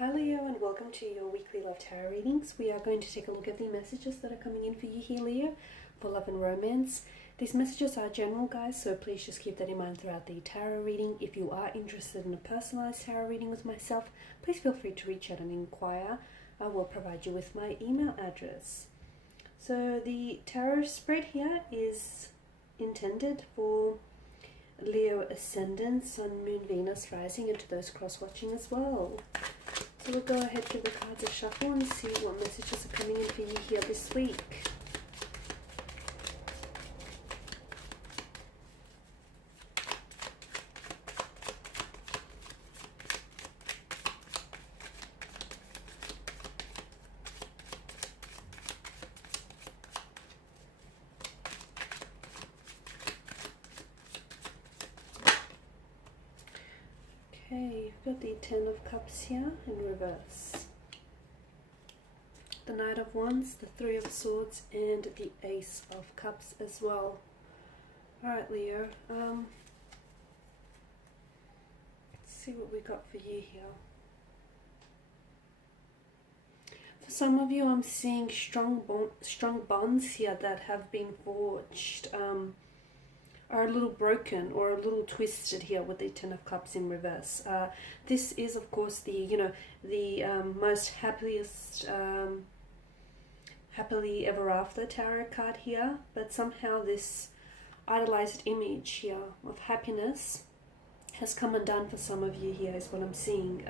Hi Leo, and welcome to your weekly love tarot readings. We are going to take a look at the messages that are coming in for you here, Leo, for love and romance. These messages are general, guys, so please just keep that in mind throughout the tarot reading. If you are interested in a personalized tarot reading with myself, please feel free to reach out and inquire. I will provide you with my email address. So the tarot spread here is intended for Leo ascendant, Sun, Moon, Venus, rising, and to those cross-watching as well. So we'll go ahead, give the cards a shuffle and see what messages are coming in for you here this week. Okay, you've got the Ten of Cups here in reverse. The Knight of Wands, the Three of Swords, and the Ace of Cups as well. Alright, Leo, let's see what we got for you here. For some of you, I'm seeing strong bonds here that have been forged, are a little broken or a little twisted here with the Ten of Cups in reverse. This is, of course, the most happiest, happily ever after tarot card here, but somehow this idolized image here of happiness has come undone for some of you here, is what I'm seeing.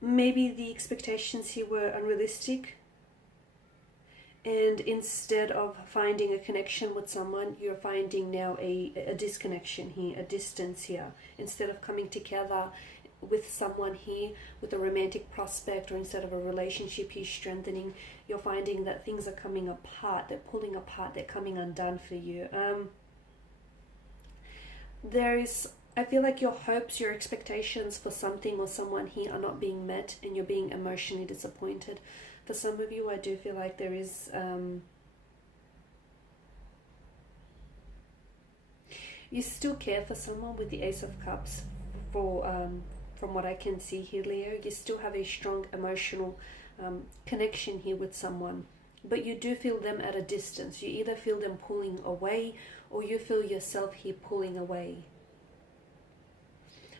Maybe the expectations here were unrealistic, and instead of finding a connection with someone, you're finding now a disconnection here, a distance here. Instead of coming together with someone here, with a romantic prospect, or instead of a relationship here strengthening, you're finding that things are coming apart, they're pulling apart, they're coming undone for you. I feel like your hopes, your expectations for something or someone here are not being met, and you're being emotionally disappointed. For some of you, I do feel like there is you still care for someone with the Ace of Cups. From what I can see here, Leo, you still have a strong emotional connection here with someone, but you do feel them at a distance. You either feel them pulling away, or you feel yourself here pulling away.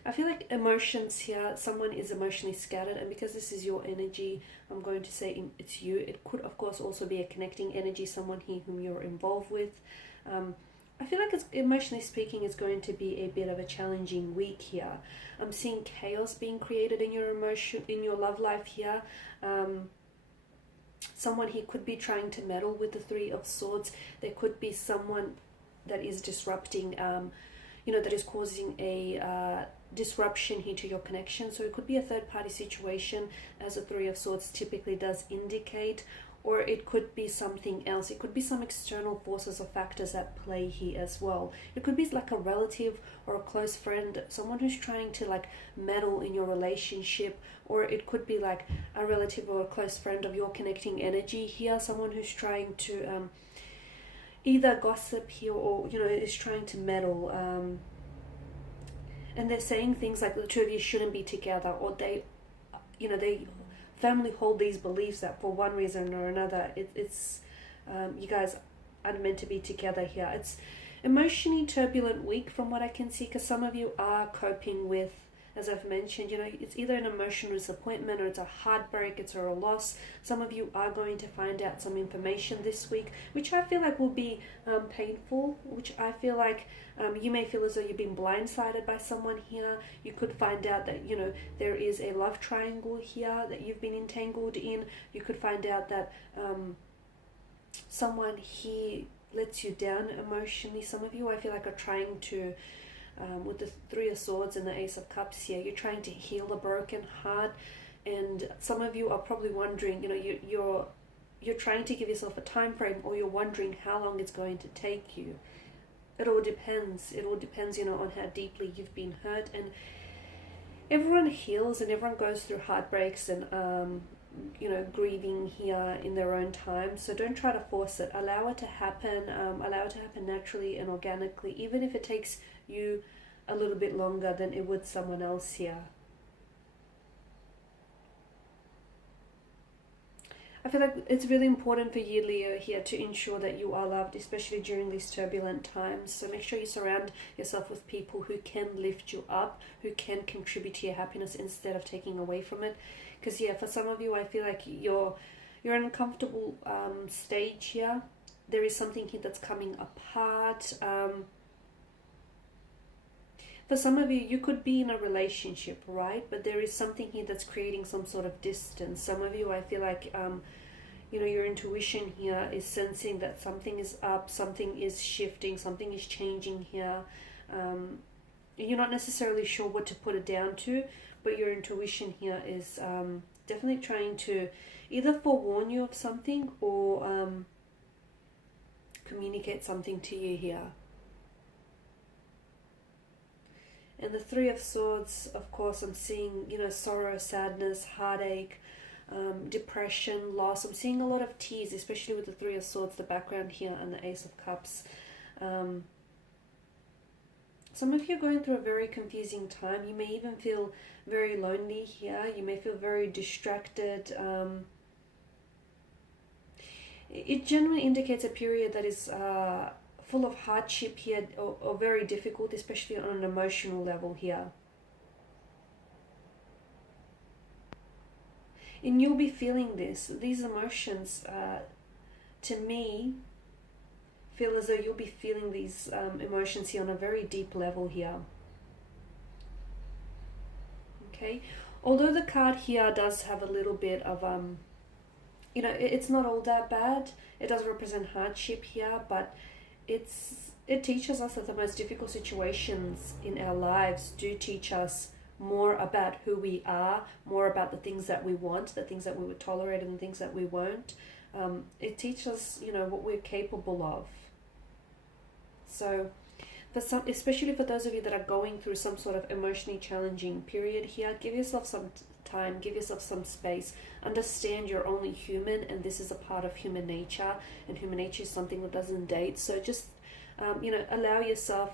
I feel like emotions here, someone is emotionally scattered, and because this is your energy, I'm going to say it's you. It could, of course, also be a connecting energy, someone here whom you're involved with. I feel like, it's, emotionally speaking, it's going to be a bit of a challenging week here. I'm seeing chaos being created in your love life here. Someone here could be trying to meddle with the Three of Swords. There could be someone that is disrupting, that is causing a disruption here to your connection. So it could be a third-party situation, as a Three of Swords typically does indicate, or it could be something else. It could be some external forces or factors at play here as well. It could be like a relative or a close friend, someone who's trying to like meddle in your relationship, or it could be like a relative or a close friend of your connecting energy here, someone who's trying to either gossip here, or is trying to meddle, and they're saying things like the two of you shouldn't be together, or they firmly hold these beliefs that for one reason or another, it's you guys aren't meant to be together here. It's emotionally turbulent week from what I can see, because some of you are coping with, as I've mentioned, it's either an emotional disappointment, or it's a heartbreak, it's a loss. Some of you are going to find out some information this week, which I feel like will be painful, which I feel like you may feel as though you've been blindsided by someone here. You could find out that, there is a love triangle here that you've been entangled in. You could find out that someone here lets you down emotionally. Some of you, I feel like, are trying to with the Three of Swords and the Ace of Cups here, you're trying to heal a broken heart, and some of you are probably wondering, you're trying to give yourself a time frame, or you're wondering how long it's going to take you. It all depends. It all depends, on how deeply you've been hurt, and everyone heals and everyone goes through heartbreaks and grieving here in their own time. So don't try to force it. Allow it to happen. Allow it to happen naturally and organically, even if it takes you a little bit longer than it would someone else here. I feel like it's really important for you, Leo, here to ensure that you are loved, especially during these turbulent times. So make sure you surround yourself with people who can lift you up, who can contribute to your happiness instead of taking away from it. Because yeah, for some of you, I feel like you're in an uncomfortable stage here. There is something here that's coming apart. For some of you, you could be in a relationship, right? But there is something here that's creating some sort of distance. Some of you, I feel like, you know, your intuition here is sensing that something is up, something is shifting, something is changing here. You're not necessarily sure what to put it down to, but your intuition here is definitely trying to either forewarn you of something or communicate something to you here. And the Three of Swords, of course, I'm seeing, you know, sorrow, sadness, heartache, depression, loss. I'm seeing a lot of tears, especially with the Three of Swords, the background here, and the Ace of Cups. Some of you are going through a very confusing time. You may even feel very lonely here. You may feel very distracted. It generally indicates a period that is full of hardship here, or very difficult, especially on an emotional level here. And you'll be feeling these emotions, to me, feel as though you'll be feeling these emotions here on a very deep level here. Okay, although the card here does have a little bit of, you know, it's not all that bad. It does represent hardship here, but it teaches us that the most difficult situations in our lives do teach us more about who we are, more about the things that we want, the things that we would tolerate and the things that we won't. It teaches us, you know, what we're capable of. So for some, especially for those of you that are going through some sort of emotionally challenging period here, give yourself some time, give yourself some space. Understand you're only human, and this is a part of human nature, and human nature is something that doesn't date. So just you know, allow yourself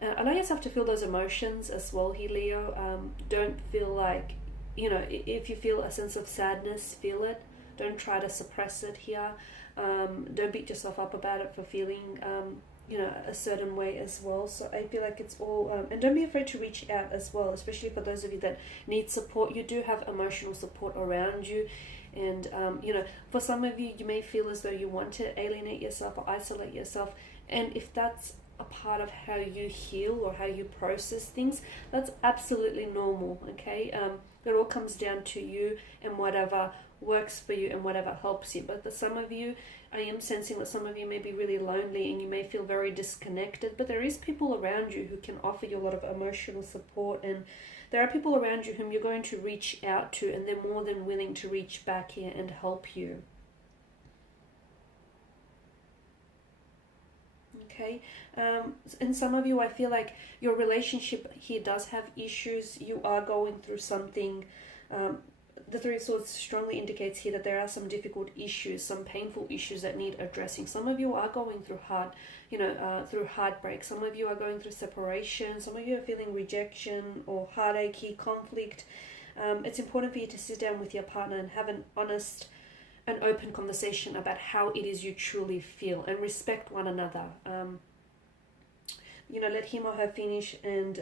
to feel those emotions as well here, Leo. Don't feel like, you know, if you feel a sense of sadness, feel it. Don't try to suppress it here. Don't beat yourself up about it for feeling you know, a certain way as well. So I feel like it's all, and don't be afraid to reach out as well, especially for those of you that need support. You do have emotional support around you, and you know, for some of you, you may feel as though you want to alienate yourself or isolate yourself, and if that's a part of how you heal or how you process things, that's absolutely normal. Okay, it all comes down to you and whatever works for you and whatever helps you. But for some of you, I am sensing that some of you may be really lonely and you may feel very disconnected, but there is people around you who can offer you a lot of emotional support, and there are people around you whom you're going to reach out to, and they're more than willing to reach back here and help you. Okay, and some of you, I feel like your relationship here does have issues. You are going through something. The Three of Swords strongly indicates here that there are some difficult issues, some painful issues that need addressing. Some of you are going through through heartbreak. Some of you are going through separation. Some of you are feeling rejection or heartache, conflict. It's important for you to sit down with your partner and have an honest and open conversation about how it is you truly feel, and respect one another. You know, let him or her finish, and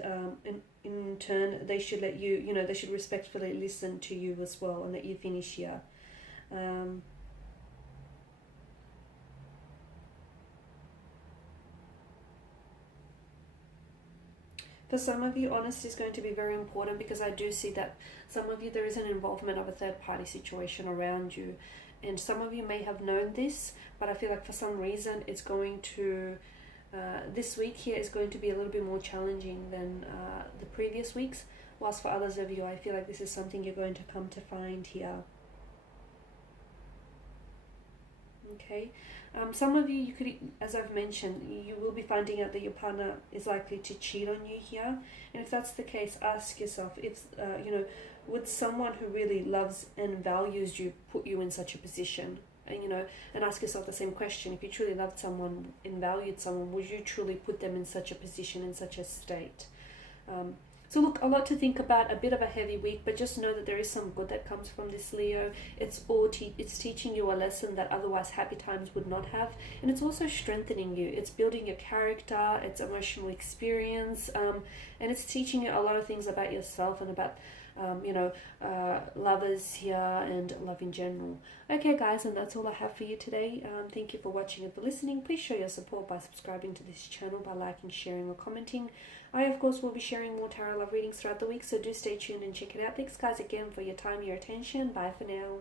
in turn, they should let you, you know, they should respectfully listen to you as well and let you finish here. For some of you, honesty is going to be very important, because I do see that some of you, there is an involvement of a third-party situation around you. And some of you may have known this, but I feel like for some reason it's going to, this week here is going to be a little bit more challenging than the previous weeks. Whilst for others of you, I feel like this is something you're going to come to find here. Okay. Some of you, you could, as I've mentioned, you will be finding out that your partner is likely to cheat on you here. And if that's the case, ask yourself, if, you know, would someone who really loves and values you put you in such a position? And, you know, and ask yourself the same question. If you truly loved someone and valued someone, would you truly put them in such a position, in such a state? So look, a lot to think about, a bit of a heavy week, but just know that there is some good that comes from this, Leo. It's teaching you a lesson that otherwise happy times would not have, and it's also strengthening you. It's building your character, it's emotional experience, and it's teaching you a lot of things about yourself and about lovers here and love in general. Okay guys, and that's all I have for you today. Thank you for watching and for listening. Please show your support by subscribing to this channel, by liking, sharing or commenting. I of course will be sharing more tarot love readings throughout the week, so do stay tuned and check it out. Thanks guys again for your time, your attention. Bye for now.